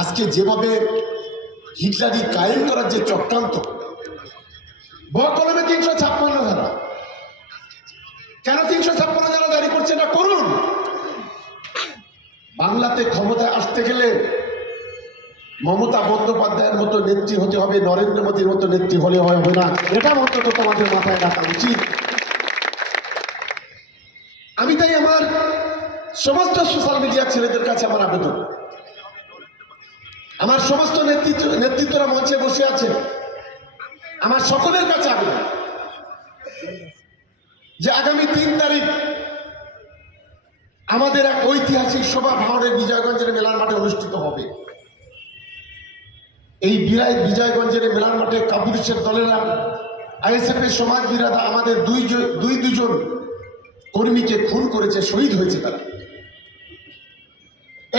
আজকে যেভাবে হিটলারি কায়েম করার যে চক্রান্ত, বকলমে 356 ধারা, কেন 356 ধারা জারি করছে না? করুন। বাংলাতে ক্ষমতায় আসতে গেলে মমতা বন্দ্যোপাধ্যায়ের মতো নেত্রী হতে হবে, নরেন্দ্র মোদীর মতো নেত্রী হলে হবে না, এটা অন্তত তোমাদের মাথায় রাখা উচিত। আমি তাই আমার সমস্ত সোশ্যাল মিডিয়ার ছেলেদের কাছে আমার আবেদন, আমার সমস্ত নেতৃত্বরা মঞ্চে বসে আছে, আমার সকলের কাছে আবেদন যে আগামী 3 তারিখ আমাদের এক ঐতিহাসিক সভা ভাঙড়ের বিজয়গঞ্জের মেলার মাঠে অনুষ্ঠিত হবে। এই বিজয়গঞ্জের মেলার মাঠে কাপুরুষের দলেরা, আইএসএফ এর সমাজ বিরাধা আমাদের দুজন কর্মীকে খুন করেছে, শহীদ হয়েছে তারা।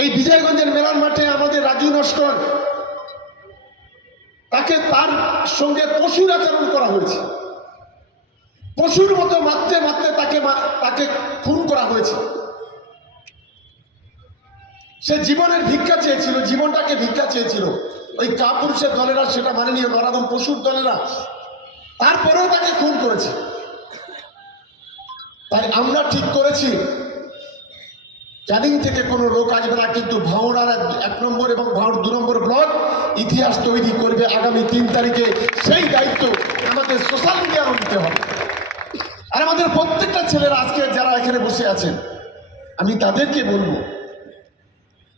এই বিজয়গঞ্জের মেলার মাঠে আমাদের রাজু নস্কর, তাকে তার সঙ্গে পশুর আচরণ করা হয়েছে, পশুর মতো মারতে মারতে তাকে খুন করা হয়েছে। সে জীবনের ভিক্ষা চেয়েছিল, জীবনটাকে ভিক্ষা চেয়েছিল। ওই কাপুরুষের দলেরা সেটা মানেনি, নরাদম পশুর দলেরা, তারপরেও তাকে খুন করেছে। তাই আমরা ঠিক করেছি ক্যানিং থেকে কোনো লোক আসবে না, কিন্তু ভাঙড় 1 নম্বর এবং ভাঙড় 2 নম্বর ব্লক ইতিহাস তৈরি করবে আগামী 3 তারিখে। সেই দায়িত্ব আমাদের সোশ্যাল মিডিয়ারও নিতে হবে। আর আমাদের প্রত্যেকটা ছেলেরা আজকে যারা এখানে বসে আছেন, আমি তাদেরকে বলবো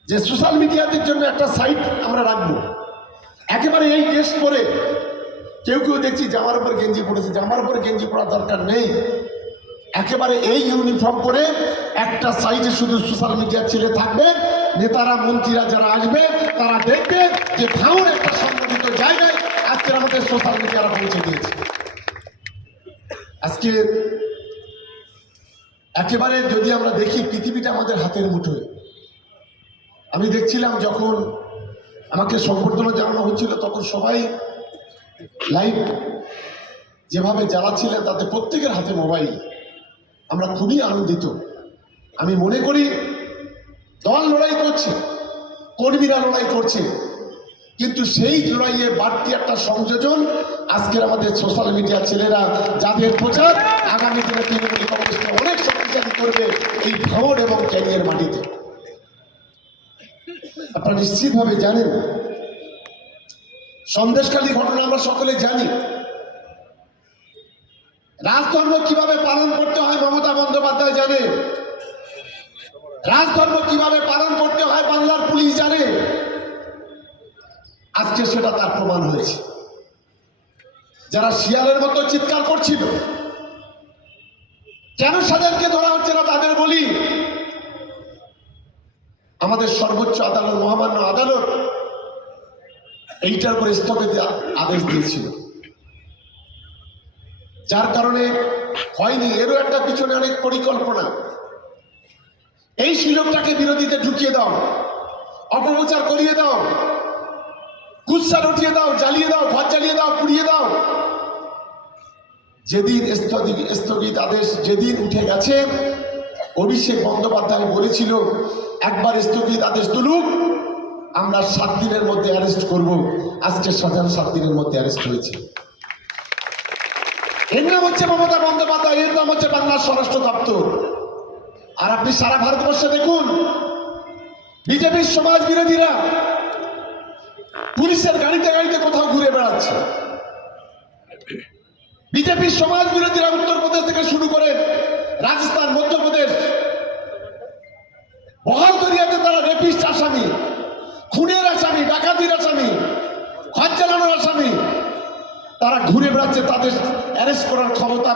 যে সোশ্যাল মিডিয়াদের জন্য একটা সাইট আমরা রাখবো। একেবারে এই ড্রেস পরে কেউ দেখছি জামার উপর গেঞ্জি পড়েছে, জামার উপর গেঞ্জি পড়ার দরকার নেই। একেবারে এই ইউনিফর্ম পরে একটা সাইডে শুধু সোশ্যাল মিডিয়ার ছেলে থাকবে, নেতারা মন্ত্রীরা যারা আসবে তারা দেখবে যে ভাঙড় একটা সংগঠিত জায়গায় আজকে আমাদের সোশ্যাল মিডিয়ারা পৌঁছে দিয়েছে। আজকে একেবারে যদি আমরা দেখি পৃথিবীটা আমাদের হাতের মুঠোয়। আমি দেখছিলাম যখন আমাকে সংবর্ধনা জানানো হচ্ছিল, তখন সবাই লাইভ যেভাবে জ্বালাচ্ছিলেন তাতে প্রত্যেকের হাতে মোবাইল। আমরা খুবই আনন্দিত। আমি মনে করি দল লড়াই করছে, কর্মীরা লড়াই করছে, কিন্তু সেই লড়াইয়ে বাড়তি একটা সংযোজন আজকের আমাদের সোশ্যাল মিডিয়ার ছেলেরা, যাদের প্রচার আগামী দিনে তৃণমূল কংগ্রেসকে অনেক শক্তিশালী করবে এই ভাঙড় এবং ক্যানিংয়ের মাটিতে। আপনারা নিশ্চিতভাবে জানেন সন্দেশখালী ঘটনা আমরা সকলে জানি। রাজধর্ম কিভাবে পালন করতে হয় মমতা বন্দ্যোপাধ্যায় জানে, রাজধর্ম কিভাবে পালন করতে হয় বাংলার পুলিশ জানে। আজকে সেটা তার প্রমাণ হয়েছে। যারা শিয়ালের মতো চিৎকার করছিল কেন সাজানকে ধরা হচ্ছে না, তাদের বলি আমাদের সর্বোচ্চ আদালত, মহামান্য আদালত এইটার উপরে স্থগিত আদেশ দিয়েছিল, যার কারণে হয়নি। এরও একটা পিছনে অনেক পরিকল্পনা। এই সুযোগটাকে বিরোধীতে ঢুকিয়ে দাও, অপপ্রচার করিয়ে দাও, কুৎসা রটিয়ে দাও, জ্বালিয়ে দাও, ঘর জ্বালিয়ে দাও, পুড়িয়ে দাও। যেদিন স্থগিত আদেশ যেদিন উঠে গেছে, অভিষেক বন্দ্যোপাধ্যায় বলেছিল একবার স্থগিত আদেশ তুলুক, আমরা 7 দিনের মধ্যে অ্যারেস্ট করব। আজকে সাজান 7 দিনের মধ্যে অ্যারেস্ট হয়েছে। এর নাম হচ্ছে মমতা বন্দ্যোপাধ্যায়, এর নাম হচ্ছে বাংলার স্বরাষ্ট্র দপ্তর। আর আপনি সারা ভারতবর্ষে দেখুন বিজেপির সমাজ বিরোধীরা পুলিশের গাড়িতে গাড়িতে কোথাও ঘুরে বেড়াচ্ছে। বিজেপির সমাজ বিরোধীরা উত্তরপ্রদেশ থেকে শুরু করে রাজস্থান, মধ্যপ্রদেশ, বহালতরিয়াতে তারা রেপিস্ট আসামি, খুনের আসামি, ডাকাতির আসামি, ঘর জ্বালানোর আসামি, তারা ঘুরে বেড়াচ্ছে। তাদের অ্যারেস্ট করার ক্ষমতা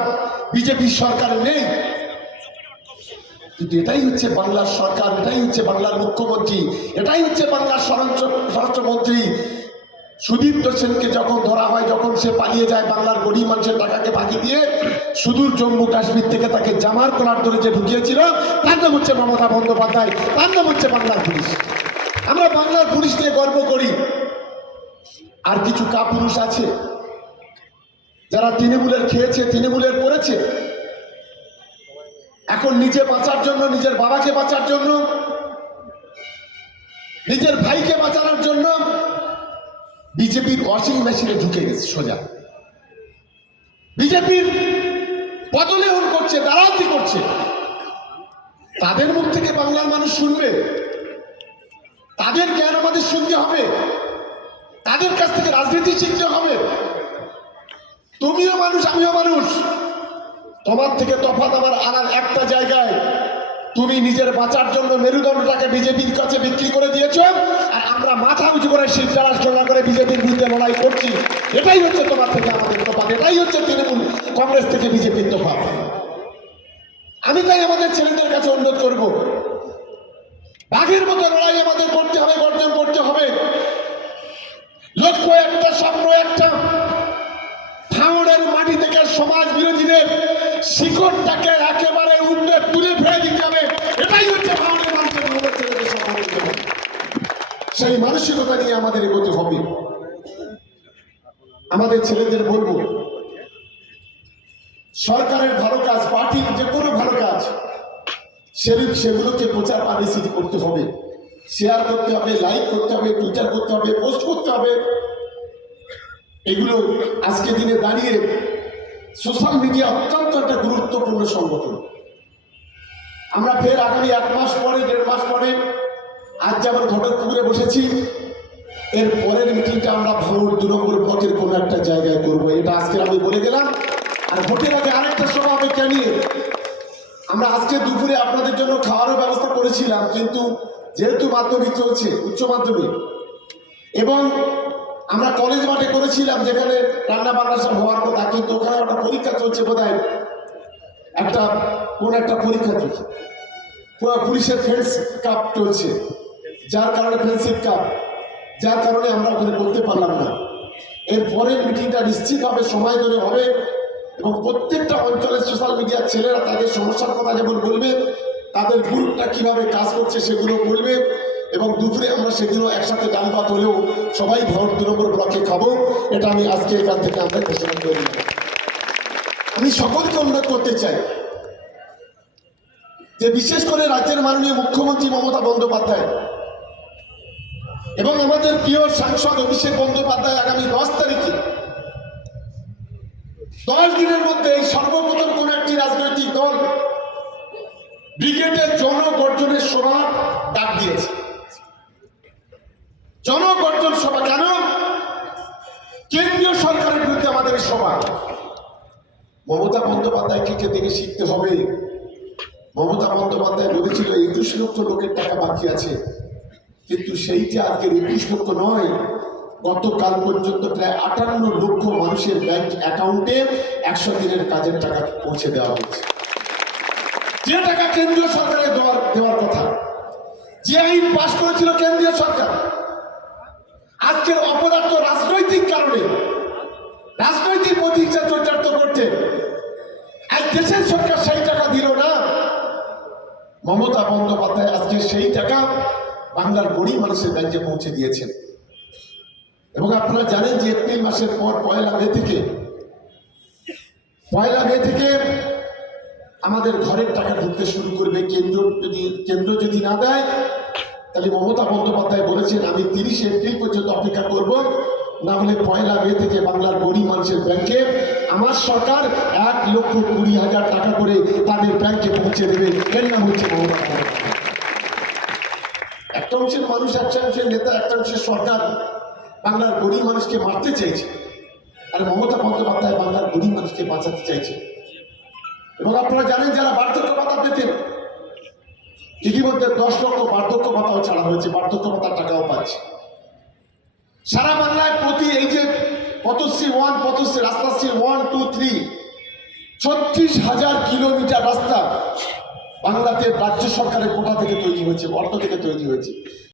বিজেপির সরকারের নেই। কিন্তু এটাই হচ্ছে বাংলার সরকার, এটাই হচ্ছে বাংলার মুখ্যমন্ত্রী, এটাই হচ্ছে বাংলার স্বরাষ্ট্রমন্ত্রী। সুদীপ্ত সেনকে যখন ধরা হয়, যখন সে পালিয়ে যায় বাংলার গরিব মানুষের টাকাকে বাকি দিয়ে, সুদূর জম্মু কাশ্মীর থেকে তাকে জামার কলার ধরে যে ঢুকিয়েছিল, তার নাম হচ্ছে মমতা বন্দ্যোপাধ্যায়, তার নাম হচ্ছে বাংলার পুলিশ। আমরা বাংলার পুলিশ নিয়ে গর্ব করি। আর কিছু কাপুরুষ আছে যারা তৃণমূলের খেয়েছে, তৃণমূলের করেছে, এখন নিজে বাঁচার জন্য, নিজের বাবাকে বাঁচার জন্য নিজের ভাইকে বাঁচানোর জন্য বিজেপির ওয়াশিং মেশিনে ঢুকে গেছে সোজা। বিজেপির পদলেহন করছে, দালালি করছে। তাদের মুখ থেকে বাংলার মানুষ শুনবে, তাদের জ্ঞান আমাদের শুনতে হবে, তাদের কাছ থেকে রাজনীতি শিখতে হবে। তুমিও মানুষ, আমিও মানুষ। তোমার থেকে তফাৎ আমার আনার একটা জায়গায়, তুমি নিজের বাঁচার জন্য মেরুদণ্ডটাকে বিজেপির কাছে বিক্রি করে দিয়েছো, আর আমরা মাথা উঁচু করে শিরদাঁড়া করে বিজেপির বিরুদ্ধে লড়াই করছি। এটাই হচ্ছে তোমার থেকে আমাদের তফাৎ, এটাই হচ্ছে তৃণমূল কংগ্রেস থেকে বিজেপির তফাৎ। আমি তাই আমাদের ছেলেদের কাছে অনুরোধ করব, বাঘের মতো লড়াই আমাদের করতে হবে, গর্জন করতে হবে। লক্ষ্য একটা, স্বপ্ন একটা, ভাঙড়ের মাটি থেকে সমাজ বিরোধীদের শিকড়টাকে একেবারে উপরে তুলে ফেলে দিতে হবে। এটাই হচ্ছে ভাঙড়ের মানুষের ভাঙড়ের ছেলেদের সম্মানিত। সেই মানসিকতা নিয়ে আমাদের এগোতে হবে। আমাদের ছেলেদের বলবো, সরকারের ভালো কাজ, পার্টির যে কোনো ভালো কাজ, সেগুলোকে প্রচার পাবলিসিটি করতে হবে, শেয়ার করতে হবে, লাইক করতে হবে, টুইটার করতে হবে, পোস্ট করতে হবে। এগুলো আজকে দিনে দাঁড়িয়ে সোশ্যাল মিডিয়া অত্যন্ত একটা গুরুত্বপূর্ণ সংগঠন। আমরা ফের আগামী 1 মাস পরে, 1.5 মাস পরে, আজ যেমন ঘটকপুকুরে বসেছি, এর পরের মিটিংটা আমরা ভাঙড় 2 নম্বর ব্লকের কোনো একটা জায়গায় করবো। এটা আজকে আমি বলে গেলাম। আর ভোটের আগে আরেকটা সভা হবে ক্যানিয়ে। আমরা আজকে দুপুরে আপনাদের জন্য খাওয়ারও ব্যবস্থা করেছিলাম, কিন্তু যেহেতু মাধ্যমিক চলছে, উচ্চ মাধ্যমিক, এবং আমরা কলেজ মাঠে করেছিলাম যেখানে রান্না বান্না সব হওয়ার কথা, কিন্তু ওখানে একটা পরীক্ষা চলছে, বোধহয় কোন একটা পরীক্ষা চলছে, পুলিশের ফ্রেন্ডস কাপ চলছে, যার কারণে ফ্রেন্ডশিপ কাপ, যার কারণে আমরা ওখানে করতে পারলাম না। এর পরের মিটিংটা নিশ্চিতভাবে সময় ধরে হবে, এবং প্রত্যেকটা অঞ্চলের সোশ্যাল মিডিয়ার ছেলেরা তাদের সমস্যার কথা যেমন বলবে, তাদের গ্রুপটা কিভাবে কাজ করছে সেগুলো বলবে, এবং দুপুরে আমরা সেদিনও একসাথে ডাল ভাত হলেও সবাই ভাঙড় 2 নম্বর ব্লকে খাবো। এটা আমি আজকে এখান থেকে আমরা ঘোষণা করে দিই। আমি সকলকে অনুরোধ করতে চাই যে বিশেষ করে রাজ্যের মাননীয় মুখ্যমন্ত্রী মমতা বন্দ্যোপাধ্যায় এবং আমাদের প্রিয় সাংসদ অভিষেক বন্দ্যোপাধ্যায় আগামী 10 তারিখে 10 দিনের মধ্যে এই সর্বপ্রথম কোন একটি রাজনৈতিক দল ব্রিগেডের জনগর্জনের সভা ডাক দিয়েছে। জনগর্জন সভা কেন? কেন্দ্রীয় সরকারের বিরুদ্ধে আমাদের এই সভা। মমতা বন্দ্যোপাধ্যায়কে দেখে শিখতে হবে। মমতা বন্দ্যোপাধ্যায় বলেছিল 21 লক্ষ লোকের টাকা বাকি আছে, কিন্তু সেইটা আজকের 21 লক্ষ নয়, গতকাল পর্যন্ত প্রায় 58 লক্ষ মানুষের ব্যাংক অ্যাকাউন্টে 100 দিনের কাজের টাকা পৌঁছে দেওয়া হয়েছে। যে টাকা কেন্দ্রীয় সরকারের দেওয়ার কথা, যে আইন পাশ করেছিল কেন্দ্রীয় সরকার, আজকের অপদার্থ রাজনৈতিক কারণে, রাজনৈতিক প্রতিষ্ঠা চরিতার্থ করতে আজ দেশের সরকার সেই টাকা দিল না। মমতা বন্দ্যোপাধ্যায় আজকে সেই টাকা বাংলার গরিব মানুষের ব্যাংকে পৌঁছে দিয়েছেন। এবং আপনারা জানেন যে এপ্রিল মাসের পর 1 মে থেকে আমাদের ঘরের টাকা ঢুকতে শুরু করবে। কেন্দ্র যদি না দেয়, তাহলে মমতা বন্দ্যোপাধ্যায় বলেছেন আমি 30 এপ্রিল পর্যন্ত অপেক্ষা করব, না হলে 1 মে থেকে বাংলার গরিব মানুষের ব্যাংকে আমার সরকার 1,20,000 টাকা করে তাদের ব্যাংকে পৌঁছে দেবে। এর নাম হচ্ছে মমতা বন্দ্যোপাধ্যায়। একটা অংশের মানুষ, একটা অংশের নেতা, একটা অংশের সরকার বাংলার গরিব মানুষকে মারতে চাইছে, আর মমতা বন্দ্যোপাধ্যায় বাংলার গরিব মানুষকে বাঁচাতে চাইছে। এবং আপনারা জানেন যারা বার্ধক্য ভাতা পেতেন, ইতিমধ্যে 10 লক্ষ বার্ধক্য ভাতাও ছাড়া হয়েছে, বার্ধক্য ভাতার টাকাও পাচ্ছে। সারা বাংলায় প্রতি এই যে পথশ্রী রাস্তাশ্রী 1, 2, 3 36,000 কিলোমিটার রাস্তা বাংলাতে রাজ্য সরকারের কোটা থেকে তৈরি হয়েছে, অর্থ থেকে তৈরি হয়েছে।